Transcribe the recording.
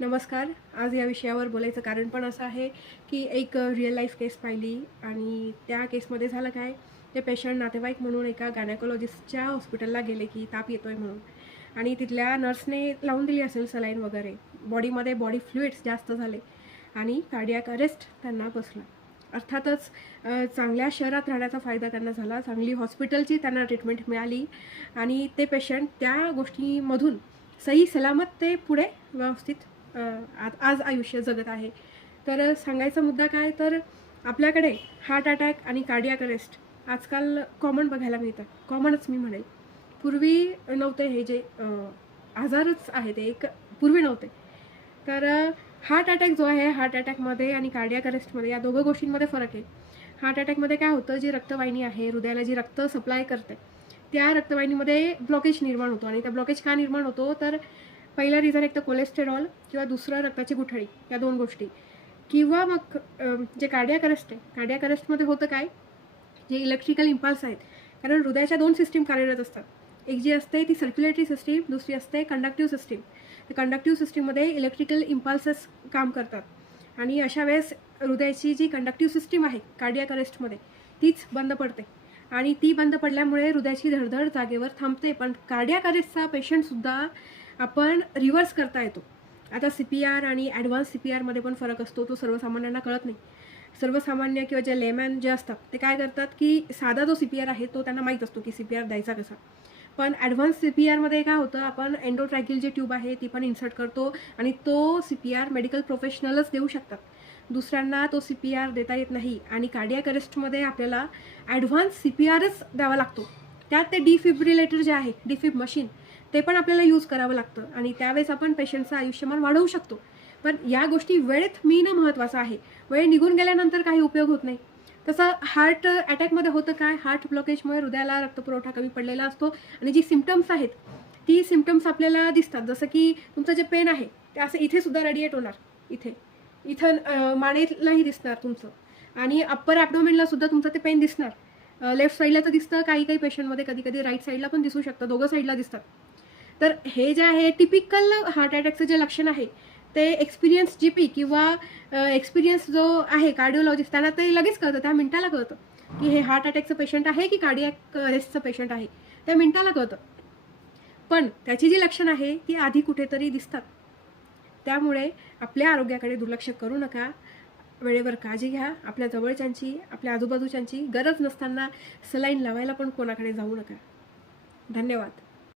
नमस्कार. आज या विषयावर बोलायचं कारण पण असं आहे की एक रिअल लाईफ केस पाहिली आणि त्या केसमध्ये झालं काय, ते पेशंट नातेवाईक म्हणून एका गायनेकोलॉजिस्टच्या हॉस्पिटलला गेले की ताप येतोय म्हणून आणि तिथल्या नर्सने लावून दिली असेल सलाईन वगैरे. बॉडीमध्ये बॉडी फ्लुइड्स जास्त झाले आणि कार्डियाक अरेस्ट त्यांना बसला. अर्थातच चांगल्या शहरात राहण्याचा फायदा त्यांना झाला, चांगली हॉस्पिटलची त्यांना ट्रीटमेंट मिळाली आणि ते पेशंट त्या गोष्टीमधून सही सलामत ते पुढे व्यवस्थित आज आयुष्य जगत आहे. तर सांगायचा मुद्दा काय, तर आपल्याकडे हार्ट अटॅक आणि कार्डियाक अरेस्ट आजकाल कॉमन बघायला मिळतात. कॉमनच मी म्हणेल. पूर्वी नव्हते हे जे आजारच आहे ते एक पूर्वी नव्हते. तर हार्ट अटॅक जो आहे, हार्ट अटॅकमध्ये आणि कार्डियाक अरेस्टमध्ये या दोघं गोष्टींमध्ये फरक आहे. हार्ट अटॅकमध्ये काय होतं, जी रक्तवाहिनी आहे हृदयाला जी रक्त सप्लाय करते, त्या रक्तवाहिनीमध्ये ब्लॉकेज निर्माण होतो. आणि त्या ब्लॉकेज का निर्माण होतो, तर पहिला रिझन एक तर कोलेस्टेरॉल किंवा दुसरं रक्ताची गुठळी, या दोन गोष्टी. किंवा मग जे कार्डियाक अरेस्ट आहे, कार्डियाक अरेस्टमध्ये होतं काय, जे इलेक्ट्रिकल इम्पल्स आहेत, कारण हृदयाच्या दोन सिस्टीम कार्यरत असतात. एक जी असते ती सर्क्युलेटरी सिस्टीम, दुसरी असते कंडक्टिव्ह सिस्टीम. तर कंडक्टिव्ह सिस्टीममध्ये इलेक्ट्रिकल इम्पल्सेस काम करतात आणि अशा वेळेस हृदयाची जी कंडक्टिव्ह सिस्टीम आहे कार्डियाक अरेस्टमध्ये, तीच बंद पडते आणि ती बंद पडल्यामुळे हृदयाची धडधड जागेवर थांबते. पण कार्डियाक अरेस्टचा पेशंटसुद्धा आपण रिव्हर्स करता येतो. आता CPR आणि ॲडव्हान्स CPRमध्ये पण फरक असतो, तो सर्वसामान्यांना कळत नाही. सर्वसामान्य किंवा जे लेमॅन जे असतात ते काय करतात, की साधा जो CPR आहे तो त्यांना माहीत असतो की CPR द्यायचा कसा. पण ॲडव्हान्स CPRमध्ये काय होतं, आपण एंडोट्रॅकिल जी ट्यूब आहे ती पण इन्सर्ट करतो आणि तो CPR मेडिकल प्रोफेशनलच देऊ शकतात. दुसऱ्यांना तो CPR देता येत नाही. आणि कार्डियाक अरेस्टमध्ये आपल्याला ॲडव्हान्स CPRच द्यावा लागतो. त्यात ते डिफिब्रिलेटर जे आहे, डिफिब मशीन, ते पण आपल्याला यूज करावं लागतं आणि त्यावेळेस आपण पेशंटचं आयुष्यमान वाढवू शकतो. पण या गोष्टी वेळेत मिळणं महत्त्वाचं आहे. वेळ निघून गेल्यानंतर काही उपयोग होत नाही. तसं हार्ट अटॅकमध्ये होतं काय, हार्ट ब्लॉकेजमुळे हृदयाला रक्तपुरवठा कमी पडलेला असतो आणि जी सिम्पटम्स आहेत ती सिम्पटम्स आपल्याला दिसतात. जसं की तुमचं जे पेन आहे ते असं इथे सुद्धा रेडिएट होणार, इथं मानेलाही दिसणार तुमचं आणि अप्पर ॲब्डोमेनला सुद्धा तुमचं ते पेन दिसणार. लेफ्ट साईडला तर दिसतं, काही काही पेशंटमध्ये कधी कधी राईट साईडला पण दिसू शकतं, दोघं साईडला दिसतात. तर हे जे आहे टिपिकल हार्ट अटॅकचं जे लक्षण आहे, ते एक्सपिरियन्स GP किंवा एक्सपिरियन्स जो आहे कार्डिओलॉजिस्ट, त्यांना ते लगेच कळतं, त्या मिनिटाला कळतं की हे हार्ट अटॅकचं पेशंट आहे की कार्डियाक अरेस्टचं पेशंट आहे, त्या मिनिटाला कळतं. पण त्याची जी लक्षणं आहे ती आधी कुठेतरी दिसतात. त्यामुळे आपल्या आरोग्याकडे दुर्लक्ष करू नका. वेळेवर काळजी घ्या. आपल्या जवळच्यांची, आपल्या आजूबाजूच्यांची. गरज नसताना सलाईन लावायला पण कोणाकडे जाऊ नका. धन्यवाद.